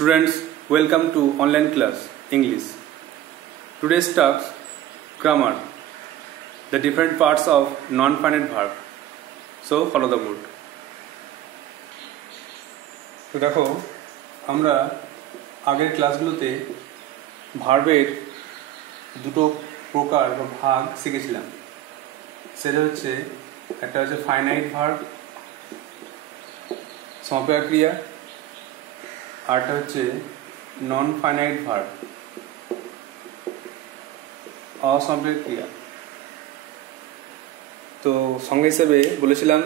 Students, welcome to online class English. Today's talks grammar, the different parts of non-finite verb. So follow the board. তো দেখো আমরা আগের ক্লাসগুলোতে ভার্বের দুটো প্রকার বা ভাগ শিখেছিলাম। সেটা হচ্ছে একটা হচ্ছে ফাইনাইট ভার্ব সমাপক ক্রিয়া, আরটা হচ্ছে নন ফাইনাইট ভার্ব অসমাপক ক্রিয়া। তো সংজ্ঞা হিসেবে বলেছিলাম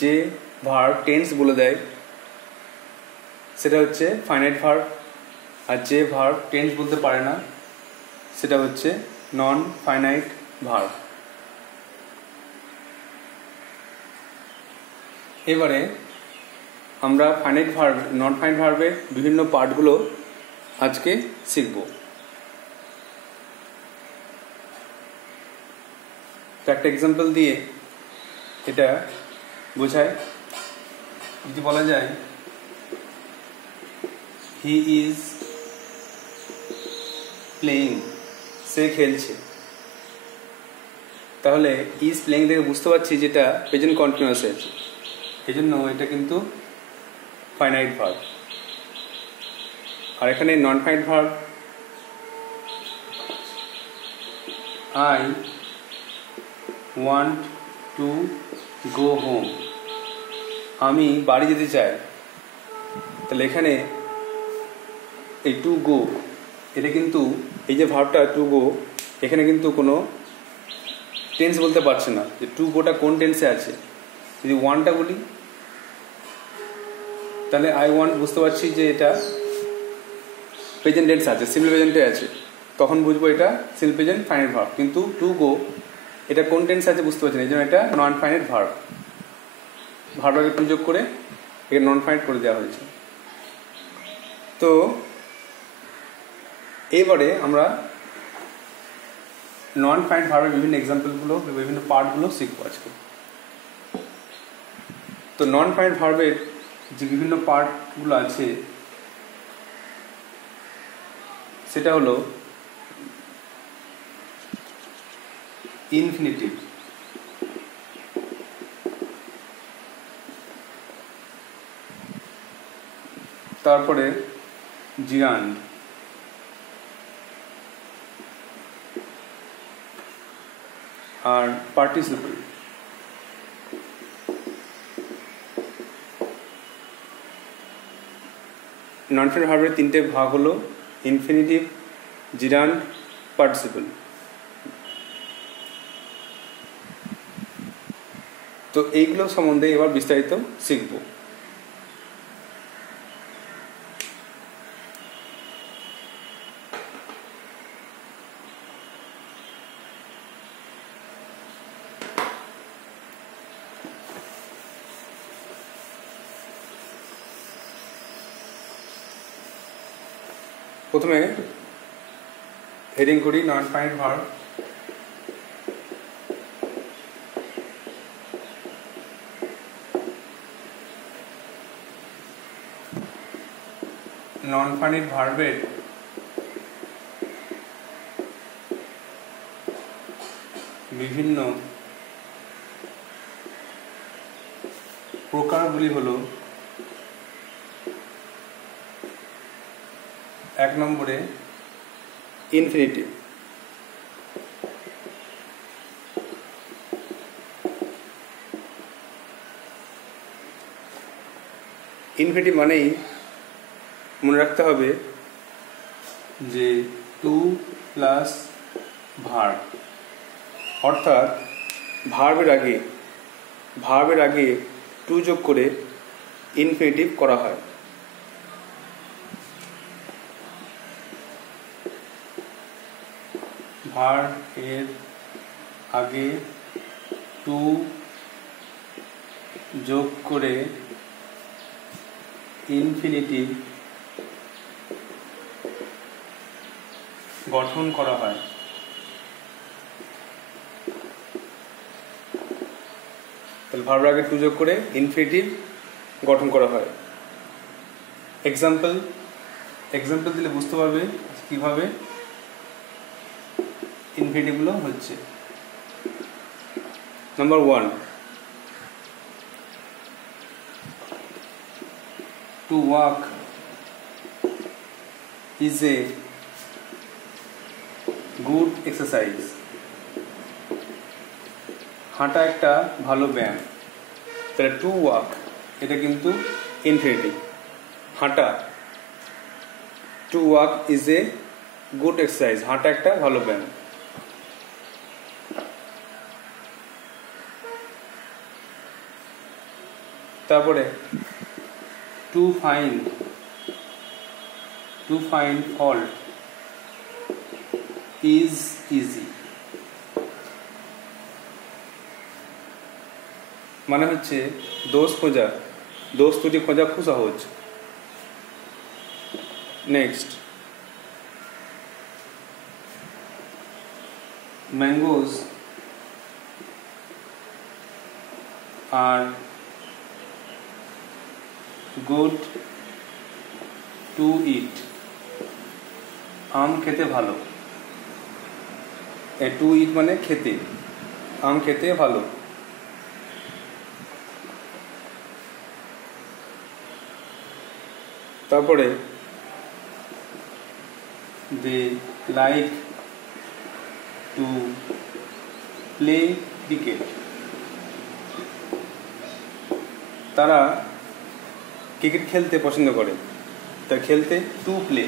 যে ভার্ব টেন্স বলে দেয় সেটা হচ্ছে ফাইনাইট ভার্ব, আর যে ভার্ব টেন্স বলতে পারে না সেটা হচ্ছে নন ফাইনাইট ভার্ব। এবারে আমরা ফাইনাইট ভার্ব নন ফাইনাইট ভার্বের বিভিন্ন পার্টগুলো আজকে শিখব। তো একটা এক্সাম্পল দিয়ে এটা বোঝায়। যদি বলা যায় হি ইজ প্লেয়িং, সে খেলছে, তাহলে ইজ প্লেয়িং থেকে বুঝতে পারছি যেটা প্রেজেন্ট কন্টিনিউয়াস আছে, এই জন্য এটা কিন্তু ফাইনাইট ভার্ব। আর এখানে non finite verb I want to go home, আমি বাড়ি যেতে চাই। তাহলে এখানে এই টু গো, এটা কিন্তু এই যে ভার্বটা টু গো, এখানে কিন্তু কোনো টেন্স বলতে পারছে না যে টু গোটা কোন টেন্সে আছে। যদি ওয়ানটা বলি তাহলে আই ওয়ান্ট বুঝতে পারছি যে এটা প্রেজেন্ট টেন্স আছে, সিম্পল প্রেজেন্টে আছে, তখন বুঝবো এটা সিম্পল প্রেজেন্ট ফাইনাইট ভার্ব। কিন্তু টু গো এটা কোন টেন্স আছে বুঝতে পারছি না, এই জন্য এটা নন ফাইনাইট ভার্ব। ভার্বটাকে টু যোগ করে একে নন ফাইনাইট করে দেওয়া হয়েছে। তো এবারে আমরা নন ফাইনাইট ভার্বের বিভিন্ন এক্সাম্পলগুলো, বিভিন্ন পার্টগুলো শিখবো আজকে। তো নন ফাইনাইট ভার্বের যে বিভিন্ন পার্টগুলো আছে সেটা হলো ইনফিনিটিভ, তারপরে জিরান্ড, আর পার্টিসিপল। নন ফাইনাইট ভার্বের তিনটে ভাগ হলো ইনফিনিটিভ, জিরান্ড, পার্টিসিপল। তো এইগুলো সম্বন্ধে এবার বিস্তারিত শিখব। প্রথমে হেডিং করি নন ফাইনাইট ভার্ব। নন ফাইনাইট ভার্বের বিভিন্ন প্রকারগুলি হলো, এক নম্বরে ইনফিনিটিভ। ইনফিনিটিভ মানেই মনে রাখতে হবে যে টু প্লাস ভার্ব, অর্থাৎ ভার্বের আগে টু যোগ করে ইনফিনিটিভ করা হয়। ভার্ব এর আগে টু যোগ করে ইনফিনিটিভ গঠন করা হয়। তাহলে ভার্বের আগে টু যোগ করে ইনফিনিটিভ গঠন করা হয়। এক্সাম্পল এক্সাম্পল দিলে বুঝতে পারবে কীভাবে ইনফিনিটিভগুলো হচ্ছে। Number 1, to walk is a good exercise. হাঁটা একটা ভালো ব্যায়াম। তাহলে টু ওয়াক এটা কিন্তু ইনফিনিটিভ। হাঁটা, to walk is a good exercise, হাঁটা একটা ভালো ব্যায়াম। তারপরে to find fault is easy. মানে হচ্ছে দোষ ত্রুটি খোঁজা খুব সহজ। Next, mangoes R good to ইট। আম খেতে ভালো। টু ইট মানে খেতে, আম খেতে ভালো। তারপরে দে লাইক টু প্লে ক্রিকেট। তারা ক্রিকেট খেলতে পছন্দ করে। তা খেলতে টু প্লে,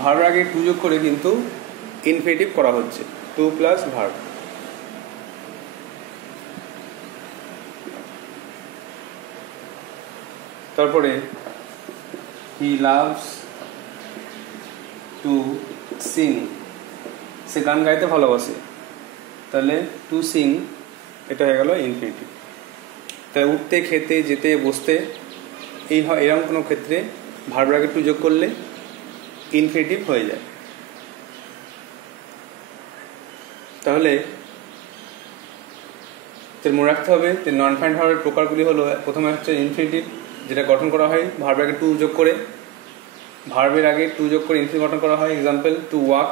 ভার্বের আগে টু যোগ করে কিন্তু ইনফিনিটিভ করা হচ্ছে, টু প্লাস ভার্ব। তারপরে হি লাভস টু সিং। সে গান গাইতে ভালোবাসে। তাহলে টু সিং এটা হয়ে গেল ইনফিনিটিভ। তাই উঠতে, খেতে, যেতে, বসতে এরকম কোনো ক্ষেত্রে ভার্বের আগে টু যোগ করলে ইনফিনিটিভ হয়ে যায়। তাহলে মনে রাখতে হবে যে নন ফাইন্ড ভার্বের প্রকারগুলি হলো, প্রথমে হচ্ছে ইনফিনিটিভ, যেটা গঠন করা হয় ভার্বের আগে টু যোগ করে। ভার্বের আগে টু যোগ করে ইনফিনিটিভ গঠন করা হয়। Example, to walk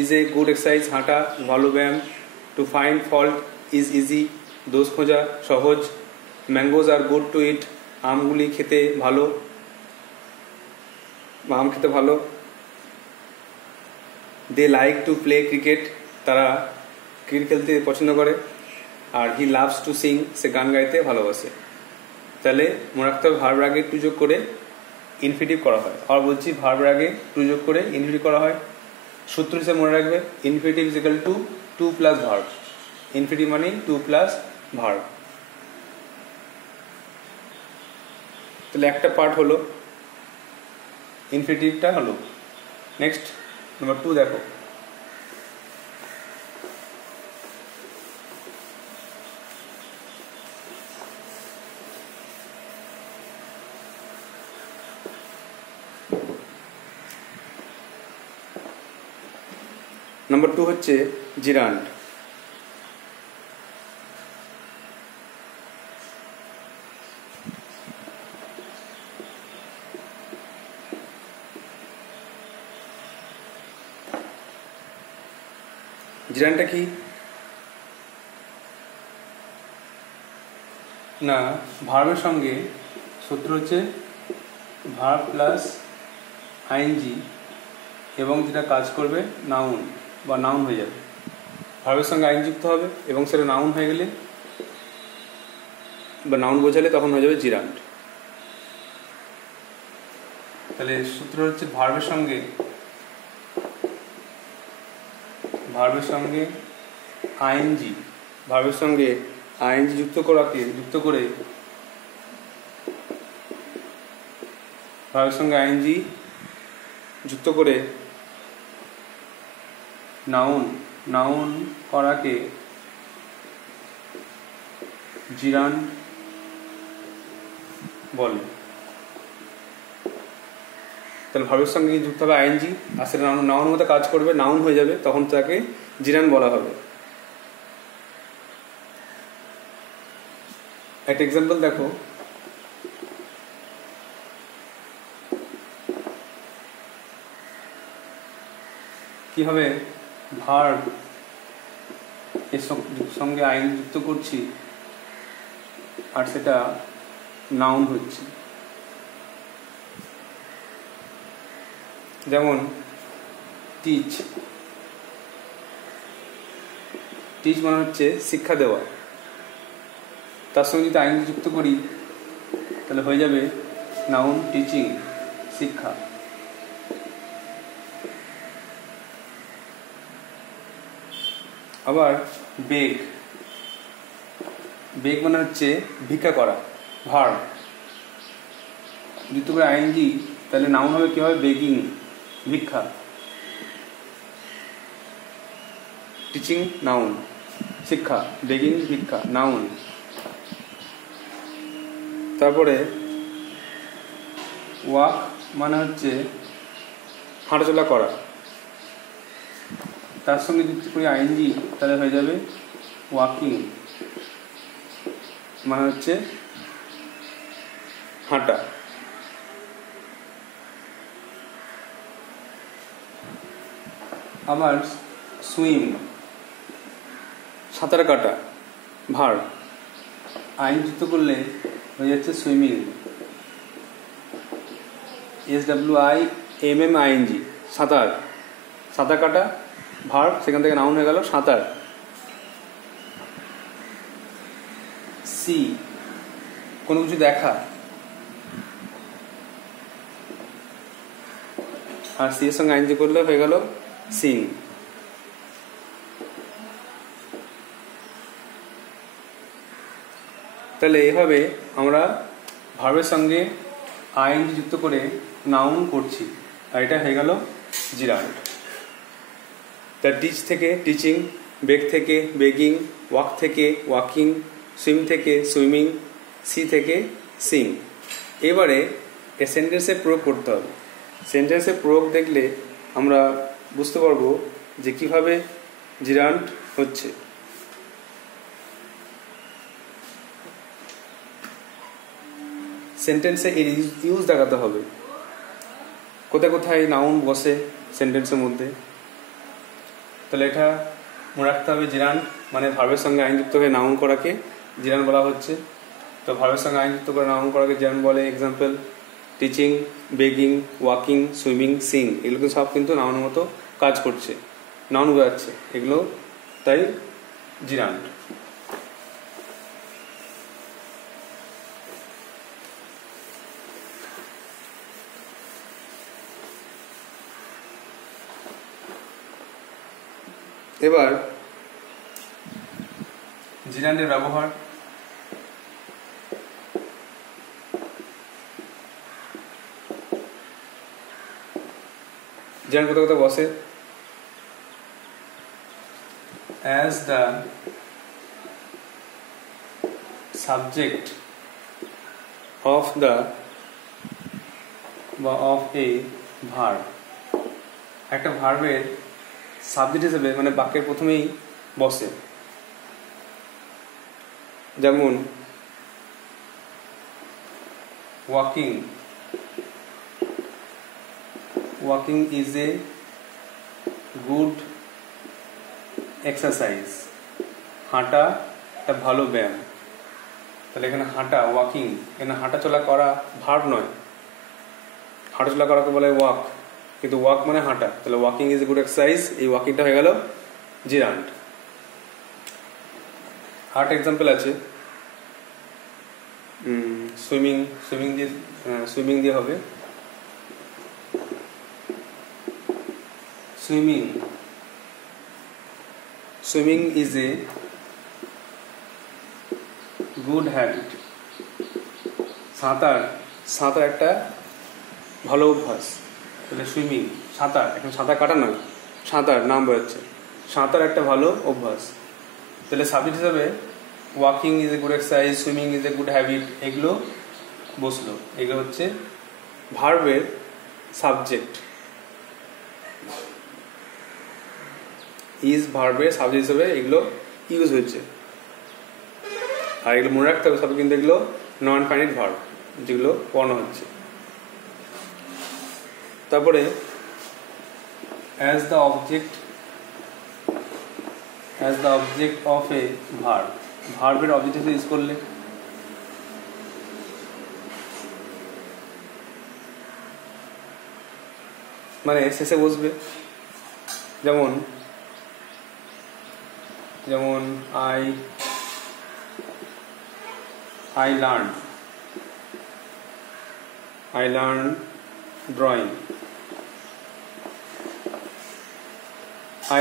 is a good exercise, হাঁটা ভালো ব্যায়াম। To find fault is easy, দোষ খোঁজা সহজ। ম্যাঙ্গোজ আর গুড টু ইট, আমগুলি খেতে ভালো, আম খেতে ভালো। দে লাইক টু প্লে ক্রিকেট, তারা ক্রিকেট খেলতে পছন্দ করে। আর হি লাভস টু সিং, সে গান গাইতে ভালোবাসে। তাহলে মনে রাখতে হবে ভার্বের আগে টু যোগ করে ইনফিনিটিভ করা হয়। আর বলছি ভার্বের আগে টু যোগ করে ইনফিনিটিভ করা হয়। সূত্র হিসেবে মনে রাখবে, infinitive is equal to to plus verb. Infinitive মানে টু প্লাস ভার্ব। তাহলে একটা পার্ট হলো, ইনফিনিটিভটা হলো। নেক্সট নাম্বার 2 দেখো। নাম্বার 2 হচ্ছে জিরান্ড। জিরান্ডটা কি না, ভার্বের সঙ্গে সূত্র হচ্ছে ভার্ব প্লাস আইএনজি, এবং যেটা কাজ করবে নাউন বা নাউন হয়ে যাবে। ভার্বের সঙ্গে আইন যুক্ত হবে এবং সেটা নাউন হয়ে গেলে বা নাউন বোঝালে তখন হয়ে যাবে জিরান্ড। তাহলে সূত্র হচ্ছে ভার্বের সঙ্গে আইএনজি, ভার্বের সঙ্গে আইএনজি যুক্ত করে ভার্বের সঙ্গে আইএনজি যুক্ত করে নাউন করাকে জিরান্ড বলে। তাহলে ভার্বের সঙ্গে যুক্ত হবে আইএনজি, আর সেটা নাউন মতো কাজ করবে, নাউন হয়ে যাবে, তখন তাকে জিরান্ড বলা হবে। একটা এক্সাম্পল দেখো। কীভাবে ভার্ব এর সঙ্গে আইন যুক্ত করছি আর সেটা নাউন হচ্ছে। যেমন টিচ, টিচ মানে হচ্ছে শিক্ষা দেওয়া, তার সঙ্গে যদি আইন যুক্ত করি তাহলে হয়ে যাবে নাউন টিচিং, শিক্ষা। আবার বেগ, বেগ মানে হচ্ছে ভিক্ষা করা, ভার্ব যুক্ত করে আইএনজি তাহলে নাউন হবে কি হবে বেগিং, ভিক্ষা। টিচিং নাউন, শিক্ষা, বেগিং ভিক্ষা নাউন। তারপরে ওয়াক মানে হচ্ছে হাঁটাচলা করা, তার সঙ্গে যুক্ত করি আইএনজি তাহলে হয়ে যাবে ওয়াকিং, মানে হচ্ছে হাঁটা। আবার সুইম সাঁতার কাটা, ভার্ব আইন যুক্ত করলে হয়ে যাচ্ছে সুইমিং, SWIMMING, সাঁতার, সাঁতার কাটা ভার্ব, সেখান থেকে নাউন হয়ে গেল সাঁতার। সি কোনো কিছু দেখা, আর সি এর সঙ্গে আইনজি করলে হয়ে গেল সিং। তাহলে এইভাবে আমরা ভার্বের সঙ্গে আইএনজি যুক্ত করে নাউন করছি, আর এটা হয়ে গেল জিরান্ড। তার টিচ থেকে টিচিং, বেগ থেকে বেগিং, ওয়াক থেকে ওয়াকিং, সুইম থেকে সুইমিং, সি থেকে সিং। এবারে এ সেন্টেন্সে প্রয়োগ করতে হবে। সেন্টেন্সে প্রয়োগ দেখলে আমরা বুঝতে পারবো যে কীভাবে জিরান্ড হচ্ছে। সেন্টেন্সে এর ইউজ দেখাতে হবে, কোথায় কোথায় নাউন বসে সেন্টেন্সের মধ্যে। তাহলে এটা মনে রাখতে হবে, জিরান্ড মানে ভার্বের সঙ্গে আইনযুক্ত হয়ে নাউন করাকে জিরান্ড বলা হচ্ছে। তো ভার্বের সঙ্গে আইনযুক্ত করে নাউন করাকে জিরান্ড বলে। Example teaching, begging, walking, swimming, Singh, এগুলো সব কিন্তু নাউনের মতো কাজ করছে, নাউন বোঝাচ্ছে এগুলো, তাই জিরান্ড। এবার জিরান্ডের ব্যবহার। জিরান্ড কোথাও কোথাও বসে as the subject of the বা of a verb। একটা ভার্বের সাবজেক্ট হিসেবে মানে বাক্যের প্রথমেই বসে। যেমন walking, walking is a good exercise, হাঁটা একটা ভালো ব্যায়াম। তাহলে এখানে হাঁটা, ওয়াকিং, এখানে হাঁটা চলা করা ভার্ব নয়, হাঁটা চলা করাকে বলে ওয়াক, কিন্তু ওয়াক মানে হাঁটা। তাহলে walking is a good exercise, এই ওয়াকিংটা হয়ে গেল জিরান্ড। হার্ট এক্সাম্পল আছে সুইমিং, সুইমিং দিয়ে হবে swimming. Swimming is a good habit. সাঁতার, সাঁতার একটা ভালো অভ্যাস। তাহলে সুইমিং সাঁতার, এখন সাঁতার কাটা নয়, সাঁতার নাম বোঝাচ্ছে, সাঁতার একটা ভালো অভ্যাস। তাহলে সাবজেক্ট হিসাবে walking is a good exercise, swimming is a good habit, এগুলো বসলো। এগুলো হচ্ছে ভার্বের সাবজেক্ট, ইজ ভার্বের সাবজেক্ট হিসেবে এগুলো ইউজ হয়েছে। আর এগুলো মনে রাখতে হবে সব, কিন্তু এগুলো নন ফাইনাইট ভার্ব যেগুলো পড়ানো হচ্ছে। তারপরে as the object of a verb, ভার্বের অবজেক্ট হিসেবে ইউজ করলে মানে শেষে বসবে, যেমন I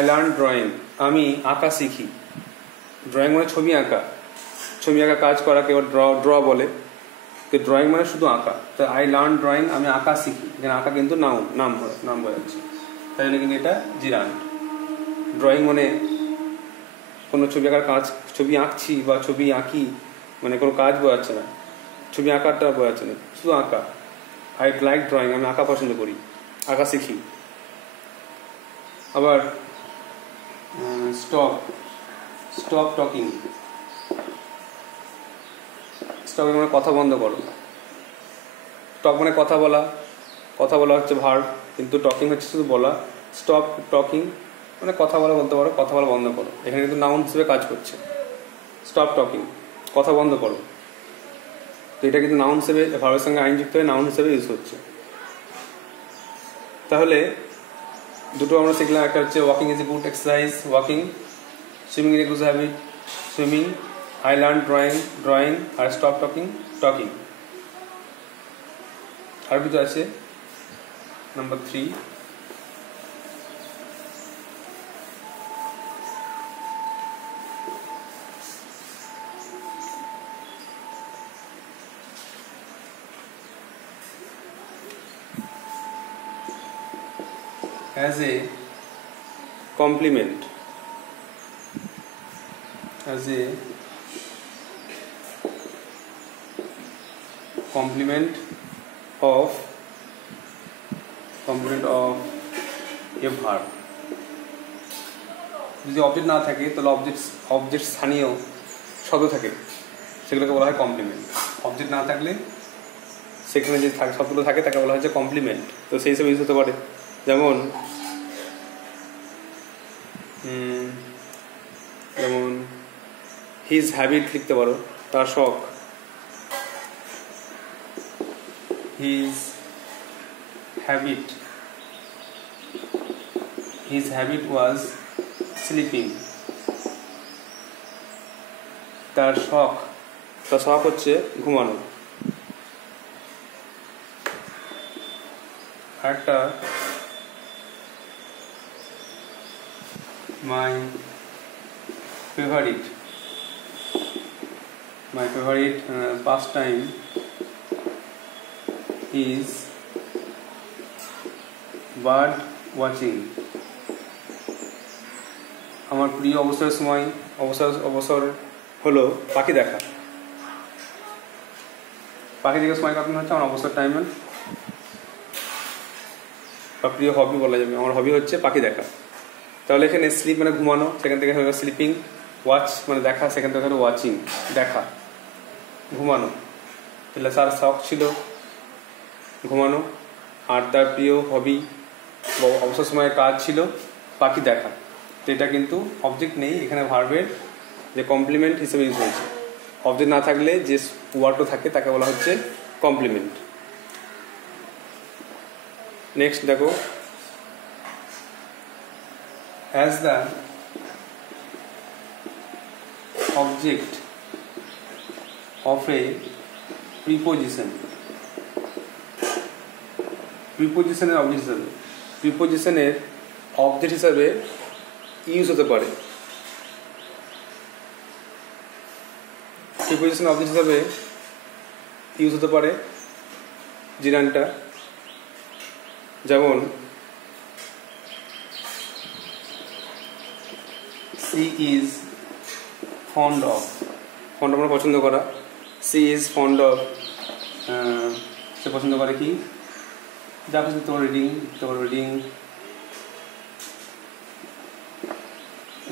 learned drawing. আমি আঁকা শিখি। ড্রয়িং মানে ছবি আঁকা কাজ করা কেউ ড্র বলে, তো ড্রয়িং মানে শুধু আঁকা। তো আই লার্ন ড্রয়িং, আমি আঁকা শিখি, এখানে আঁকা কিন্তু নাম বোঝাচ্ছে, তাই জন্য কিন্তু এটা জিরান্ট। ড্রয়িং মানে কোনো ছবি আঁকার কাজ, ছবি আঁকছি বা ছবি আঁকি মানে কোনো কাজ বোঝাচ্ছে না, ছবি আঁকাটা বোঝাচ্ছে না, শুধু আঁকা। আই লাইক ড্রয়িং, আমি আঁকা পছন্দ করি, আঁকা শিখি। আবার স্টপ টকিং মানে কথা বন্ধ করো। টক মানে কথা বলা হচ্ছে ভার্ব, কিন্তু টকিং হচ্ছে শুধু বলা। স্টপ টকিং মানে কথা বলা বলতে পারো, কথা বলা বন্ধ করো, এখানে কিন্তু নাউন হিসেবে কাজ করছে। স্টপ টকিং, কথা বন্ধ করো, তো এটা কিন্তু নাউন হিসেবে ভার্বের সঙ্গে আইন যুক্ত হয়ে নাউন হিসেবে ইউজ হচ্ছে। তাহলে দুটো আমরা শিখলাম, একটা হচ্ছে walking is a good exercise, walking. Swimming is a good habit, swimming. I learn drawing. আর স্টপ টকিং। আর কিছু আছে, number 3, as a complement of a verb। যদি অবজেক্ট না থাকে তাহলে অবজেক্ট স্থানীয় শব্দ থাকে, সেগুলোকে বলা হয় কমপ্লিমেন্ট। অবজেক্ট না থাকলে সেখানে যে শব্দগুলো থাকে তাকে বলা হয় যে কমপ্লিমেন্ট। তো সেই হিসেবে ইউজ হতে পারে, যেমন হিজ হ্যাবিট লিখতে পারো, তার শখ। His habit was sleeping. তার শখ হচ্ছে ঘুমানো। একটা my favorite pastime is bird watching। আমার প্রিয় অবসর হলো পাখি দেখা। পাখি দেখার সময় কাটানো হচ্ছে আমার অবসর টাইম, বা প্রিয় হবি বলা যাবে। আমার হবি হচ্ছে পাখি দেখা। তাহলে এখানে স্লিপ মানে ঘুমানো, সেখান থেকে হয়ে গেল স্লিপিং। ওয়াচ মানে দেখা, সেখান থেকে হলো ওয়াচিং, দেখা। ঘুমানো, তাহলে তার শখ ছিল ঘুমানো, আর তার প্রিয় হবি বা অবসর সময়ের কাজ ছিল পাখি দেখা। তো এটা কিন্তু অবজেক্ট নেই, এখানে ভার্বের যে কমপ্লিমেন্ট হিসেবে ইউজ হয়েছে। অবজেক্ট না থাকলে যে ওয়ার্ডটা থাকে তাকে বলা হচ্ছে কমপ্লিমেন্ট। নেক্সট দেখো, as the object of a preposition প্রিপোজিশনের অবজেক্ট হিসাবে, প্রিপোজিশনের অবজেক্ট হিসাবে ইউজ হতে পারে। প্রিপোজিশন অবজেক্ট হিসাবে ইউজ হতে পারে জিরানটা, যেমন she is fond of, fond আমরা পছন্দ করা। she is fond of, সে পছন্দ করে কি, যা পছন্দ তোমার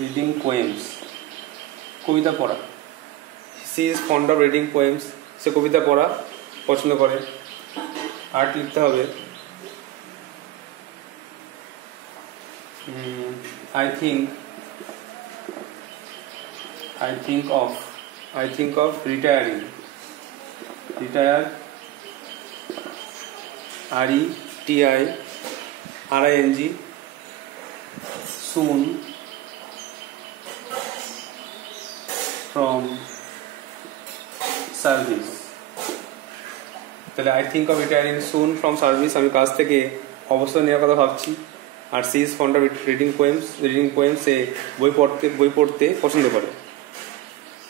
রিডিং পোয়েমস, কবিতা পড়া। she is fond of reading poems, সে কবিতা পড়া পছন্দ করে। আর্ট লিখতে হবে, I think of retiring. Retire, RETIRING, soon from service. তাহলে I think of retiring soon from service, আমি কাজ থেকে অবসর নেওয়ার কথা ভাবছি। আর she is fond of reading poems, সে বই পড়তে পছন্দ করে।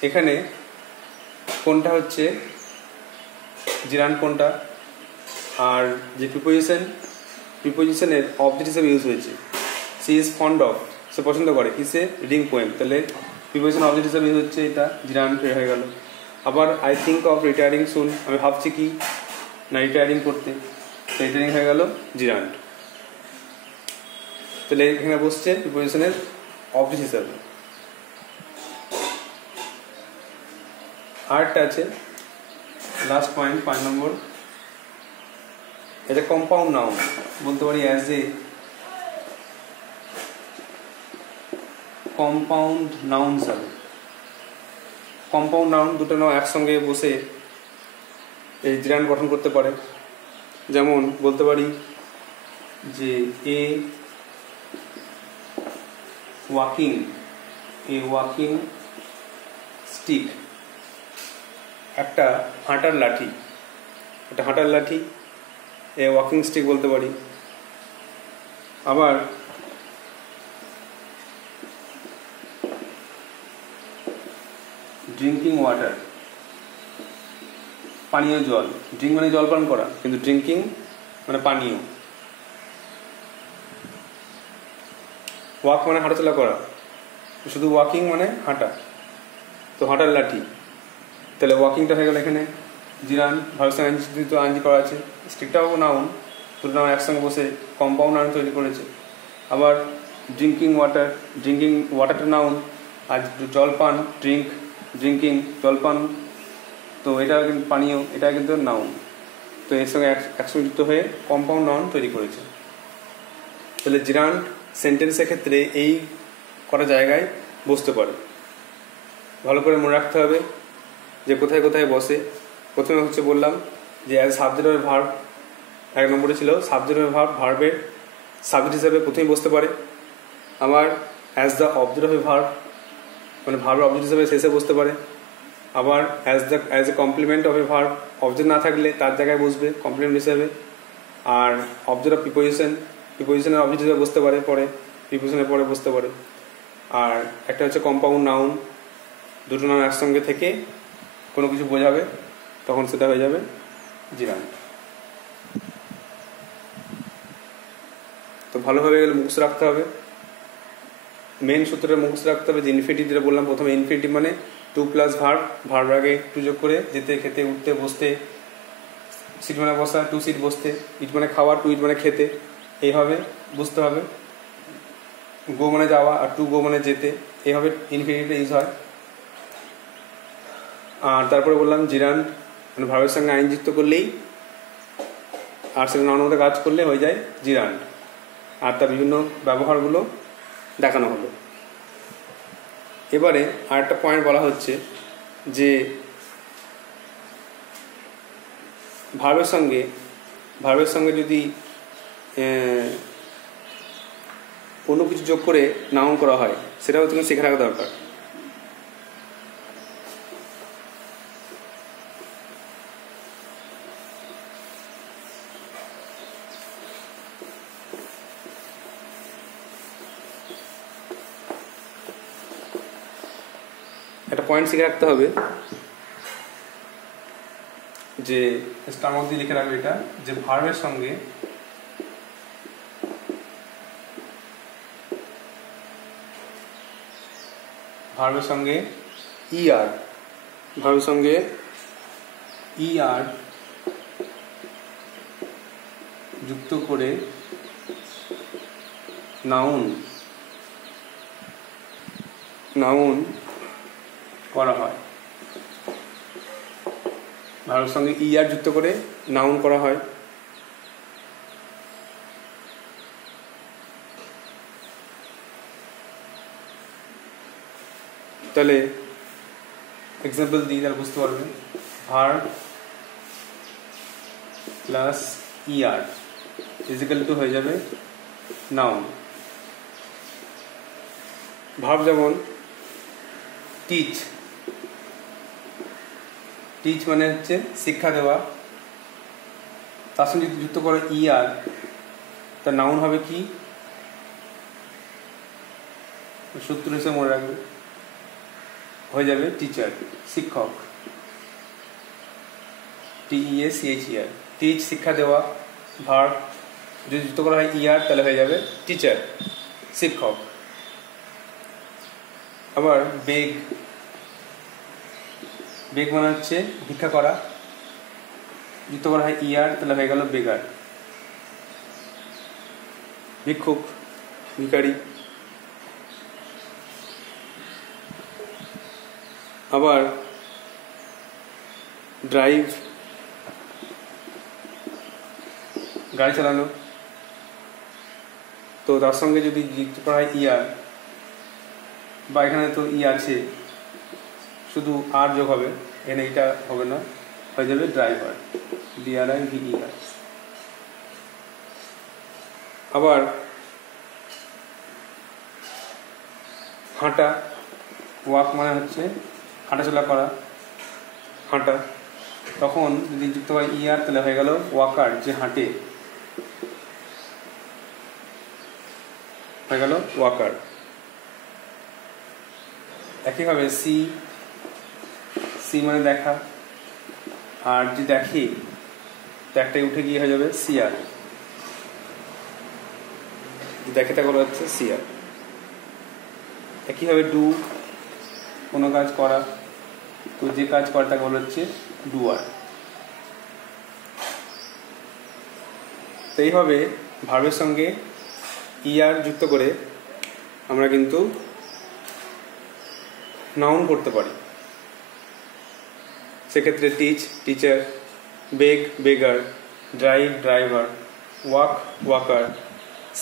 এখানে কোনটা হচ্ছে জিরান্ড কোনটা, আর যে প্রিপোজিশনের অবজেক্ট হিসেবে ইউজ হয়েছে। সি ইজ ফন্ড অফ, সে পছন্দ করে, কিসে, রিডিং পোয়েম, তাহলে প্রিপোজিশন অবজেক্ট হিসেবে ইউজ হচ্ছে, এটা জিরান্ড হয়ে গেল। আবার আই থিঙ্ক অফ রিটায়ারিং সুন, আমি ভাবছি কি না রিটায়ারিং করতে, তো রিটায়ারিং হয়ে গেল জিরান্ড। তাহলে এখানে বসছে প্রিপোজিশনের অবজেক্ট হিসাবে। আরেকটা আছে লাস্ট পয়েন্ট 5 নম্বর, এটা কম্পাউন্ড নাউন, বলতে পারি অ্যাজ এ কম্পাউন্ড নাউন হিসাবে। কম্পাউন্ড নাউন দুটো নাম একসঙ্গে বসে এই জিরান্ড গঠন করতে পারে। যেমন বলতে পারি যে এ ওয়াকিং স্টিক, একটা হাঁটার লাঠি, এ ওয়াকিং স্টিক বলতে পারি। আবার ড্রিঙ্কিং ওয়াটার, পানীয় জল। ড্রিঙ্ক মানে জল পান করা, কিন্তু ড্রিঙ্কিং মানে পানীয়। ওয়াক মানে হাঁটাচলা করা, শুধু ওয়াকিং মানে হাঁটা, তো হাঁটার লাঠি। তাহলে ওয়াকিংটা হয়ে গেল এখানে জিরান, ভারসাং আইনজি করা আছে। স্টিকটাও নাউন, দুটো নাউন একসঙ্গে বসে কম্পাউন্ড নাউন তৈরি করেছে। আবার ড্রিঙ্কিং ওয়াটারটা নাউন, আর জলপান, ড্রিঙ্কিং জলপান, তো এটা কিন্তু পানীয়, এটা কিন্তু নাউন। তো এর সঙ্গে একসঙ্গে যুক্ত হয়ে কম্পাউন্ড নাউন তৈরি করেছে। তাহলে জিরান্ড সেন্টেন্সের ক্ষেত্রে এই কটা জায়গায় বসতে পারে। ভালো করে মনে রাখতে হবে যে কোথায় কোথায় বসে। প্রথমে হচ্ছে বললাম যে অ্যাজ সাবজেক্ট অফ ভার্ব, 1 নম্বরে ছিল সাবজেক্ট অফ ভার্ব, ভার্বের সাবজেক্ট হিসাবে প্রথমেই বসতে পারে। আবার as the object of a verb, মানে ভার্বের অবজেক্ট হিসাবে শেষে বসতে পারে। আবার as a complement of a verb, object না থাকলে তার জায়গায় বসবে কমপ্লিমেন্ট হিসাবে। আর অবজেক্ট অফ প্রিপোজিশনের অবজেক্ট হিসাবে বসতে পারে, পরে প্রিপোজিশনের পরে বসতে পারে। আর একটা হচ্ছে কম্পাউন্ড নাউন, দুটো নাউন একসঙ্গে থেকে কোনো কিছু বোঝাবে, তখন সেটা হয়ে যাবে জিরান্ড। তো ভালোভাবে গেলে মুখস্থ রাখতে হবে। মেন সূত্রটা মুখস্থ রাখতে হবে যে ইনফিনিটিভ, যেটা বললাম প্রথমে, ইনফিনিটিভ মানে 2 প্লাস ভার্ব আগে 2 যোগ করে, যেতে, খেতে, উঠতে, বসতে। সিট মানে বসা, 2 সিট বসতে। ইট মানে খাওয়া, 2 ইট মানে খেতে। এইভাবে বুঝতে হবে। গো মানে যাওয়া, আর 2 গো মানে যেতে। এইভাবে ইনফিনিটিভটা ইউজ হয়। আর তারপরে বললাম জিরান্ড মানে ভার্বের সঙ্গে আইন যুক্ত করলেই, আর সেটা নাউন মতো কাজ করলে হয়ে যায় জিরান্ড। আর তার বিভিন্ন ব্যবহারগুলো দেখানো হলো। এবারে আরেকটা পয়েন্ট বলা হচ্ছে যে ভার্বের সঙ্গে যদি অন্য কিছু যোগ করে নাউন করা হয়, সেটাও তুমি শিখে রাখা দরকার। একটা পয়েন্ট শিখে রাখতে হবে যে স্টার মধ্যে লিখে রাখবে এটা, যে ভার্বের সঙ্গে ইআর যুক্ত করে নাউন করা হয়। ভার্বের সঙ্গে ইআর যুক্ত করে নাউন করা হয়। তাহলে এক্সাম্পল দিই, তাহলে বুঝতে পারবে। Verb plus E R equal to হয়ে যাবে নাউন। ভার্ব যেমন টিচ, টিচ মানে হচ্ছে শিক্ষা দেওয়া, তার সঙ্গে যদি যুক্ত করে ইআর, তার নাউন হবে কি? সূত্র হিসেবে মনে রাখবে, হয়ে যাবে টিচার, শিক্ষক। TEACHER, টিচ শিক্ষা দেওয়া। ভার্ব যদি যুক্ত করা হয় ইআর, তাহলে হয়ে যাবে টিচার, শিক্ষক। আবার বেগ, বেগ মানে হচ্ছে ভিক্ষা করা, যুক্ত করা হয় ইআর, তাহলে হয়ে গেল বেগার, ভিক্ষুক, ভিখারি। আবার ড্রাইভ, গাড়ি চালানো, তো তার সঙ্গে যদি যুক্ত করা হয় ইআর, বা এখানে তো ই আছে, শুধু আর যোগ হবে, এখানে এটা হবে না, হয়ে যাবে ড্রাইভার, DRIVER। আবার হাঁটা, ওয়াক মানে হচ্ছে হাঁটাচলা করা, হাঁটা, তখন যদি যুক্ত হয় ইআর, তাহলে হয়ে গেল ওয়াকার, যে হাঁটে, হয়ে গেল ওয়াকার। একইভাবে সি, সি মানে দেখা, আর যে দেখে, তো একটাই উঠে গিয়ে হয়ে যাবে সিআর, দেখে তা করা হচ্ছে সিআর। একইভাবে ডু, কোনো কাজ করা, তো যে কাজ করে তাকে বলা হচ্ছে ডুয়ার। তো এইভাবে ভার্বের সঙ্গে ইআর যুক্ত করে আমরা কিন্তু নাউন করতে পারি। সেক্ষেত্রে teach, teacher, beg, beggar, drive, driver, walk, walker,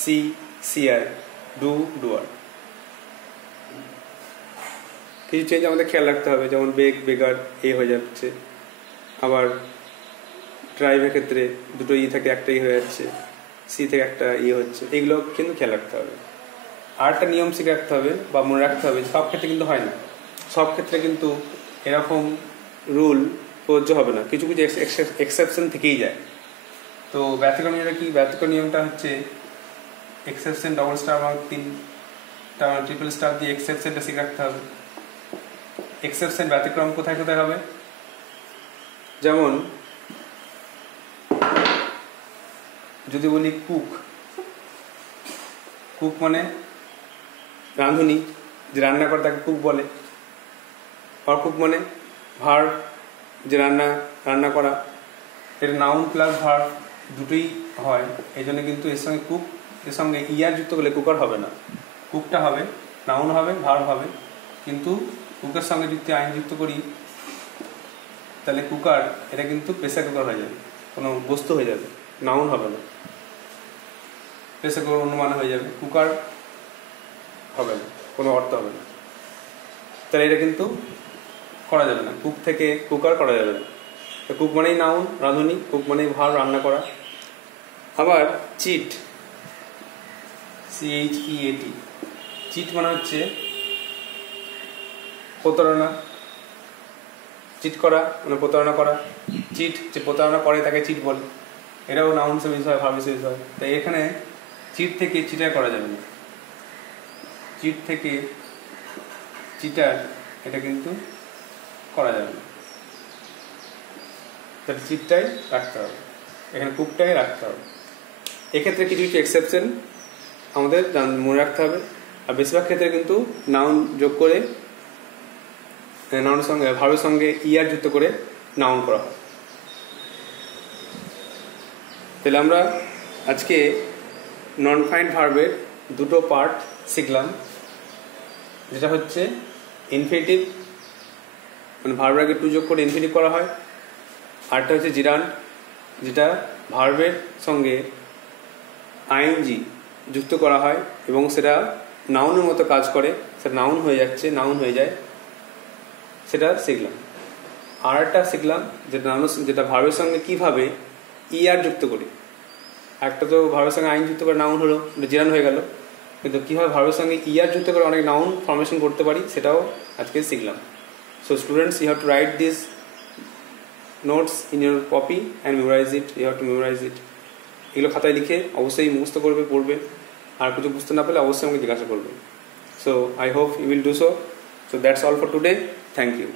see, seer, do, doer. কিছু চেঞ্জ আমাদের খেয়াল রাখতে হবে, যেমন বেগ, বেগার এ হয়ে যাচ্ছে, আবার ড্রাইভের ক্ষেত্রে দুটো ই থেকে একটা ই হয়ে যাচ্ছে, সি থেকে একটা ই হচ্ছে, এগুলো কিন্তু খেয়াল রাখতে হবে। আর একটা নিয়ম শিখে রাখতে হবে বা মনে রাখতে হবে, সব ক্ষেত্রে কিন্তু হয় না, সব ক্ষেত্রে কিন্তু এরকম রুল প্রযোজ্য হবে না, কিছু কিছু এক্সেপশন থেকেই যায়। তো ব্যতিক্রম নিয়মটা কি? ব্যতিক্রম নিয়মটা হচ্ছে এক্সেপশন, ডবল স্টার এবং 3টা ট্রিপল স্টার দিয়ে এক্সেপশনটা শিখে রাখতে হবে। এক্সেপশন, ব্যতিক্রম কোথায় কোথায় হবে? যেমন যদি বলি কুক, কুক মানে রাঁধুনি, যে রান্না করে তাকে কুক বলে। আর কুক মানে ভার্ব, যে রান্না করা, এর নাউন প্লাস ভার্ব দুটোই হয়, এই জন্য কিন্তু এর সঙ্গে কুক, এর সঙ্গে ইয়ার যুক্ত করলে কুকার হবে না, কুকটা হবে, নাউন হবে, ভার্ব হবে। কিন্তু কুকের সঙ্গে যদি আইন যুক্ত করি, তাহলে কুকার, এটা কিন্তু প্রেসার কুকার হয়ে যাবে, কোনো বস্তু হয়ে যাবে, নাউন হবে না, প্রেসার কুকার অনুমান হয়ে যাবে, কুকার হবে না, কোনো অর্থ হবে না। তাহলে এটা কিন্তু করা যাবে না, কুক থেকে কুকার করা যাবে না। কুক মানেই নাউন, রাঁধুনি, কুক মানেই ভার্ব, রান্না করা। আবার চিট, CHEAT, চিট মানে হচ্ছে প্রতারণা, চিট করা মানে প্রতারণা করা, চিট, যে প্রতারণা করে তাকে চিট বলে, এটাও নাউন হিসেবে ইউজ হয়, ভার্ব হিসেবে ইউজ হয়। তাই এখানে চিট থেকে চিটার করা যাবে না, চিট থেকে চিটার এটা কিন্তু করা যাবে না, তাহলে চিটটাই রাখতে হবে, এখানে কুকটাই রাখতে হবে। এক্ষেত্রে কিছু কিছু এক্সেপশন আমাদের মনে রাখতে হবে, আর বেশিরভাগ ক্ষেত্রে কিন্তু নাউন যোগ করে, নাউনের সঙ্গে ভার্বের সঙ্গে ইয়ার যুক্ত করে নাউন করা হয়। তাহলে আমরা আজকে নন ফাইন্ড ভার্বের দুটো পার্ট শিখলাম, যেটা হচ্ছে ইনফিনিটিভ, মানে ভার্বের আগে টু যোগ করে ইনফিনিটিভ করা হয়, আরটা হচ্ছে জিরান্ড, যেটা ভার্বের সঙ্গে আইএনজি যুক্ত করা হয় এবং সেটা নাউনের মতো কাজ করে, সেটা নাউন হয়ে যাচ্ছে, নাউন হয়ে যায়, সেটা শিখলাম। আর একটা শিখলাম যেটা ভার্বের সঙ্গে কীভাবে ইআর যুক্ত করি। একটা তো ভার্বের সঙ্গে আইন যুক্ত করে নাউন হলো, জেরান হয়ে গেল, কিন্তু কীভাবে ভার্বের সঙ্গে ইআর যুক্ত করে অনেক নাউন ফর্মেশন করতে পারি সেটাও আজকে শিখলাম। So students, you have to write this notes in your copy and memorize it. You have to memorize it. এগুলো খাতায় লিখে অবশ্যই মুখস্থ করবে, পড়বে, আর কিছু বুঝতে না পেলে অবশ্যই আমাকে জিজ্ঞাসা করবে। So I hope you will do so. So that's all for today. Thank you.